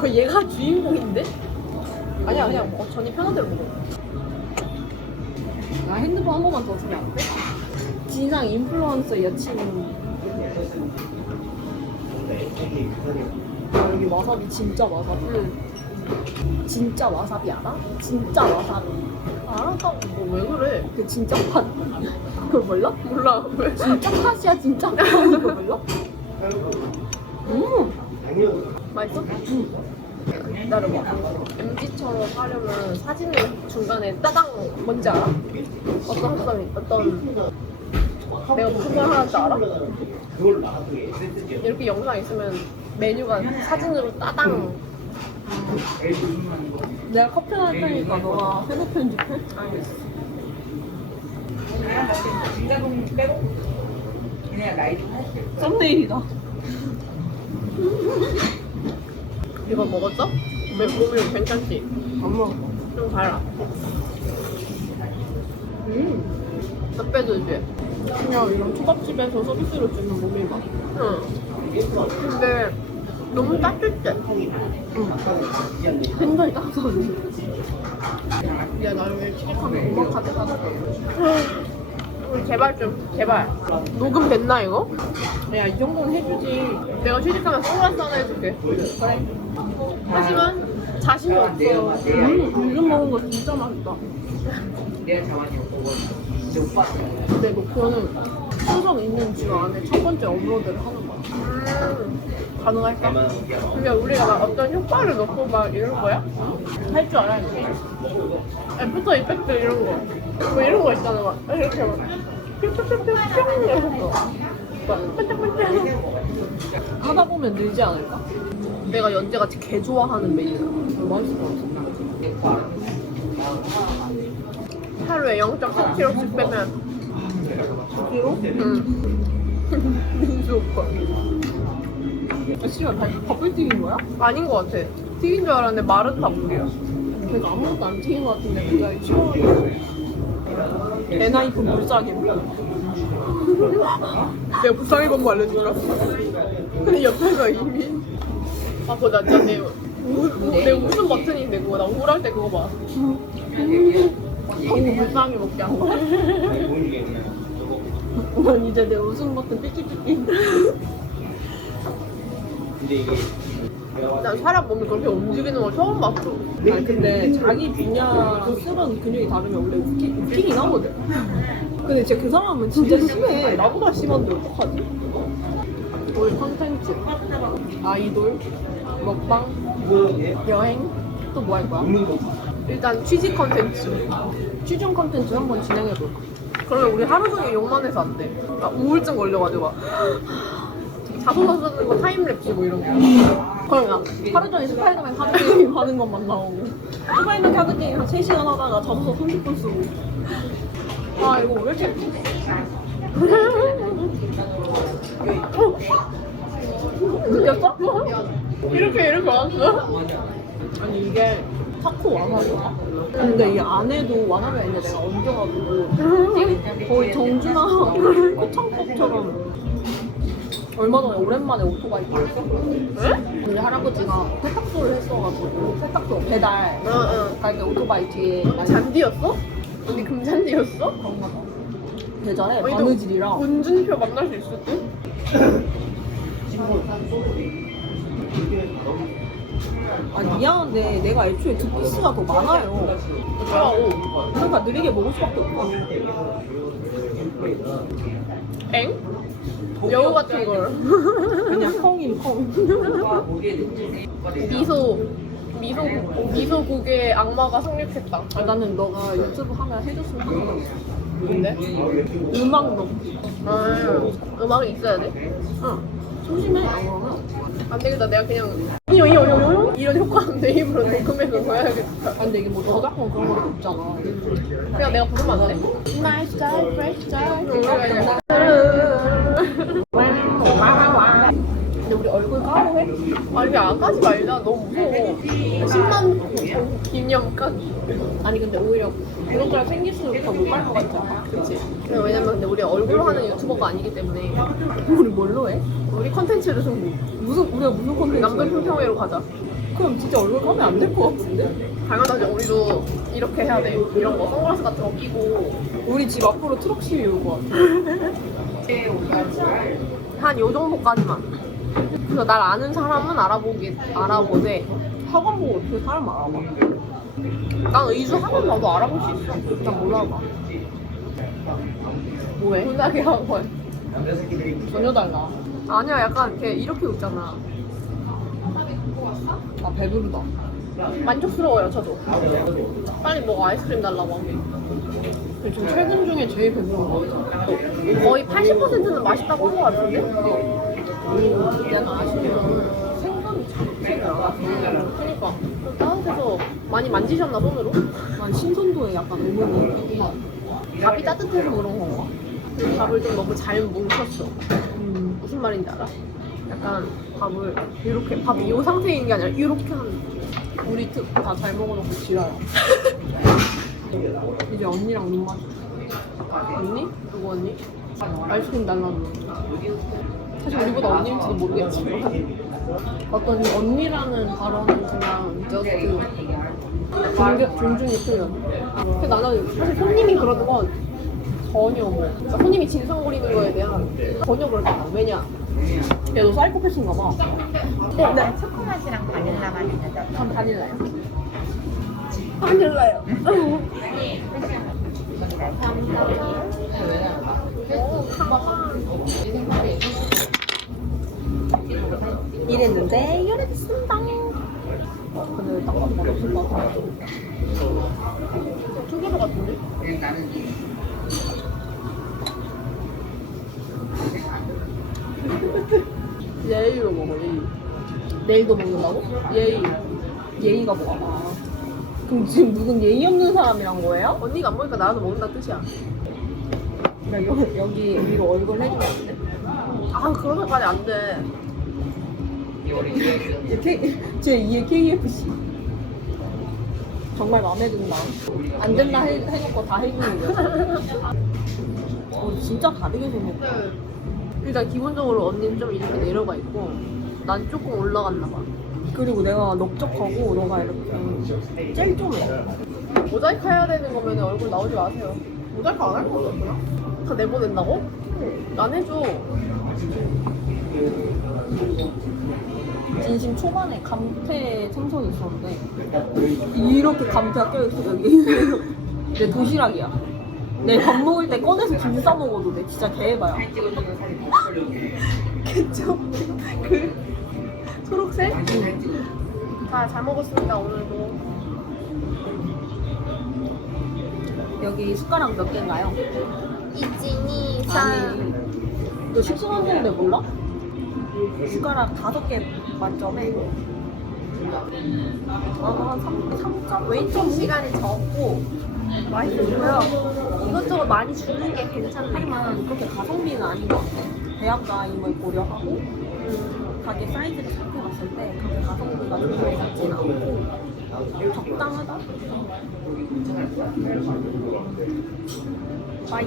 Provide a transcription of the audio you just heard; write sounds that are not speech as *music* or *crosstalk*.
그 얘가 주인공인데? 아니야 그냥 어, 전이 편한 대로 먹어. 아 핸드폰 한 번만 더 주면 안 돼? 진상 인플루언서 여친. 아 여기 와사비 진짜 와사비. 진짜 와사비 알아? 진짜 와사비. 알았다. 뭐왜 그래? 그 진짜 팥. 그걸 몰라? 몰라. 왜? 진짜 팥이야 진짜 팥. 그거 몰라? *laughs* 음. 맛있어? 응. 기다려봐. MG처럼 하려면 사진을 중간에 따당 뭔지 알아? 어떤 사람이 어떤 내가 무슨 말 하는지 알아? 이렇게 영상 있으면 메뉴가 사진으로 따당 내가 커피 할 테니까 너가 회복 편집해? 알겠어. 진자동 빼고 그냥 나이 좀 할게. 썸네일이다. *laughs* 이거 먹었어? 매 몸이 괜찮지? 안 먹어. 좀 달아. 음. 몇 배도지? 그냥 이런 초밥집에서 서비스로 주는 모밀맛. 응. 근데 너무 따뜻해. 응. 굉장히 따뜻하지. 야, 나중에 취직하면 오마카세 사줄게. 제발 좀 제발 녹음 됐나 이거? 야 이 정도는 해주지 내가 취직하면 선글라스 하나 해줄게 그래 하지만 자신이 없어 음, 요즘 먹은 거 진짜 맛있다 내 목표는 수성 있는 집 안에 첫 번째 업로드를 하는 거야 음, 가능할까? 그게 우리가 막 어떤 효과를 넣고 막 이런 거야? 할 줄 알아야 돼 애프터 이펙트 이런 거. 뭐 이런 거 있잖아. 막 이렇게 막. 하다 보면 늘지 않을까? 내가 연재같이 개 좋아하는 메뉴야. 맛있을 것 같아. 하루에 0.4kg씩 빼면 10kg? 응. 민수 오빠. 아, 씨발, 밥- 밥을 튀긴 거야? 아닌 것 같아. 튀긴 줄 알았는데 마르타 물이야. 걔가 아무것도 안 튀긴 것 같은데 그가 시원하게. 에나이프 물싸김. 내가 불쌍해 본 거 알려줄까? 근데 옆에가 이미. 아, 그거 나 진짜 내, 우, 우, 내 웃음 버튼인데 그거 나 우울할 때 그거 봐. 너무 불쌍해 먹게 한 거. 난 이제 내 웃음 버튼 삐끼삐끼. 난 사람 몸이 그렇게 움직이는 걸 처음 봤어. 아니 근데 자기 분야랑 쓰는 근육이 다르면 원래 웃기, 웃기긴 하거든. 근데 진짜 그 사람은 진짜 심해. 나보다 심한데 어떡하지? 우리 컨텐츠, 아이돌, 먹방, 여행, 또 뭐 할 거야? 일단 취직 컨텐츠. 취중 컨텐츠 한번 진행해볼까? 그러면 우리 하루 종일 욕만 해서 안 돼. 아, 우울증 걸려가지고 막 *gasps* 자소서 쓰는 거 타임랩 쓰고 이런 거. 그러면 하루 종일 스파이더맨 카드 게임 하는 것만 나오고. 스파이더맨 카드 게임 한 3시간 하다가 자소서 30분 쓰고. 아, 이거 왜 이렇게. 느꼈어? 이렇게, 이렇게 왔어? 아니, 이게 타코 완화야. 근데 이 안에도 완화가 있는데 내가 얹어가지고 거의 정준하 *laughs* 꽃창법처럼 얼마 전에 오랜만에 오토바이 탔어. 응? 우리 할아버지가 세탁소를 했어가지고 세탁소 배달 갈때 오토바이 뒤에 잔디였어? 언니 금잔디였어? 그런가 봐. 계절에 바느질이랑 운준표 만날 수 있을 듯? 아니 미안한데 내가 애초에 두 피스가 더 많아요. 어쩌라고? 그러니까 느리게 먹을 수밖에 없어. 엥? 여우 같은 걸. 그냥 콩임 콩. 미소 미소 미소 국의 악마가 성립했다. 아, 나는 너가 유튜브 하면 해줬으면 거 뭔데? 음악로. 아 음악이 있어야 돼? 응. 심심해 안 그러면. 안 되겠다. 내가 그냥 이요 이요 이요 이요 이런 효과는 내 입으로 녹음해서 넣어야겠다. 아, 근데 이게 뭐 저작권 그런 것도 없잖아. 그냥 내가 부르면 안 돼? My style, fresh style. 근데 우리 얼굴 까고 해? 아니 안 까지 말자. 너무 무서워. 10만 기념각. 아니 근데 오히려 그런 거랑 생길수록 더못갈것 같지 않아? 그치? 왜냐면 근데 우리 얼굴로 하는 유튜버가 아니기 때문에 우리 뭘로 해? 우리 컨텐츠를 좀 무슨 우리가 무슨 컨텐츠? 남들 품평회로 가자. 그럼 진짜 얼굴 가면 안 될 것 같은데? 당연하지 우리도 이렇게 해야 돼 이런 거 선글라스 같은 거 끼고 우리 집 앞으로 트럭 시위 *laughs* 한 요 정도까지만 그래서 날 아는 사람은 알아보기 알아보되 학원 보고 어떻게 사람 알아봐? 난 의주 학원 나도 알아볼 수 있어 난 몰라봐. 뭐해? 분하게 학원 전혀 달라. 아니야 약간 이렇게 이렇게 웃잖아 아 배부르다. 만족스러워요 저도 빨리 뭐 아이스크림 달라고 근데 지금 최근 중에 제일 배부른 거 같아. 거의 80%는 맛있다고 한 거 같은데 내가 아시면 생선이 자체가 안 왔어. 그러니까 좀 따뜻해서 많이 만지셨나 손으로? 난 신선도에 약간 의문이 밥이 따뜻해서 그런 건가? 그 밥을 좀 너무 잘 뭉쳤어 음, 무슨 말인지 알아? 약간 밥을 이렇게 밥이 이 상태인 게 아니라 이렇게 하는 우리 특 다 잘 먹어놓고 지랄. *laughs* 이제 언니랑 눈 마주. 언니? 누구 언니? 아이스크림 거. 사실 우리보다 언니인지도 모르겠지만 어떤 언니라는 발언은 그냥 저스트 존중의 표현. 근데 나는 사실 손님이 그러는 건 전혀 뭐 그러니까 손님이 진상거리는 거에 대한 전혀 그렇지 않아. 왜냐? 얘너 사이코패스인가 봐. 네, 네. 초코 맛이랑 바닐라 맛 있는데. 전 바닐라요. 바닐라요 *laughs* 이랬는데 딱 봐도 맛없을 것 같아. 투기로 같은데? 예의로 먹어, 예의. 내일도 먹는다고? 예의. 예의가 뭐야? 그럼 지금 누군 예의 없는 사람이란 거예요? 언니가 안 보니까 나도 먹는다 뜻이야 나 여기, 여기 위로 얼굴 해주면 안 돼? 아 그러면까지 안 돼 *laughs* 제, K, 제 2의 KFC. 정말 마음에 든다. 안 된다 해, 해놓고 다 해주는 거야. *laughs* 어, 진짜 다르게 생겼다. 일단 기본적으로 언니는 좀 이렇게 내려가 있고 난 조금 올라갔나 봐 그리고 내가 넓적하고 너가 이렇게 짤좀해. 모자이크 해야 되는 거면 얼굴 나오지 마세요 모자이크 안 할 거죠 그냥? 다 내보낸다고? 안 해줘 진심 초반에 감태 생선이 있었는데 이렇게 감태가 껴있어 여기 내 도시락이야 내밥 먹을 때 꺼내서 김 싸 먹어도 돼 진짜 개해봐요 그쵸? *laughs* 그 초록색? 자잘 먹었습니다 오늘도. 여기 숟가락 몇 개인가요? 이진이 아니 너 식수만드는데 몰라? 숟가락 다섯 개 만점에? 아 3, 3점? 웨이팅 시간이 적고 맛있고요. 이것저것 많이 주는 게 괜찮네 하지만 그렇게 가성비는 아닌 것 같아 대학가임을 고려하고. 음, 가게 사이즈를 살펴봤을 때 그렇게 가성비가 좋게 낮진 않고 적당하다? 빠이